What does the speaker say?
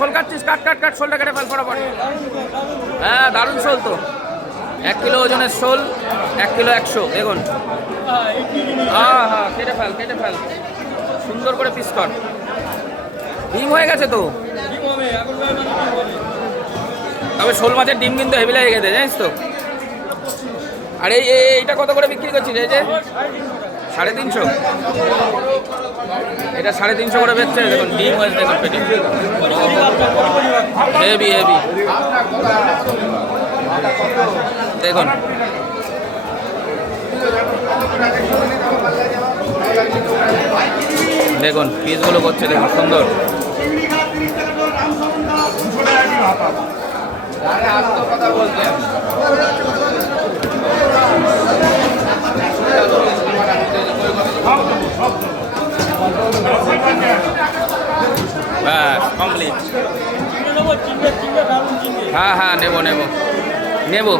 শোল কাটছিস, কাট কাট কাট, শোলটা কেটে ফেল ফটাফট। হ্যাঁ দারুণ শোল তো, 1 কিলো ওজনের শোল, 1 কিলো 100। দেখুন, হ্যাঁ হ্যাঁ কেটে ফেল কেটে ফেল, সুন্দর করে পিস কর। ডিম হয়ে গেছে তো, তবে শোল মাছের ডিম কিন্তু হেভি লেগে গেছে জানিস তো। আর এইটা কত করে বিক্রি করছিস? এই যে 350, এটা 350 করে বেচছে। দেখুন ডিম হয়েছে, দেখুন পেটে হেভি হেভি। দেখুন দেখুন পিসগুলো করছে, দেখুন সুন্দর। ব্যাস কমপ্লিট। হ্যাঁ হ্যাঁ নেবো নেবো নেবো।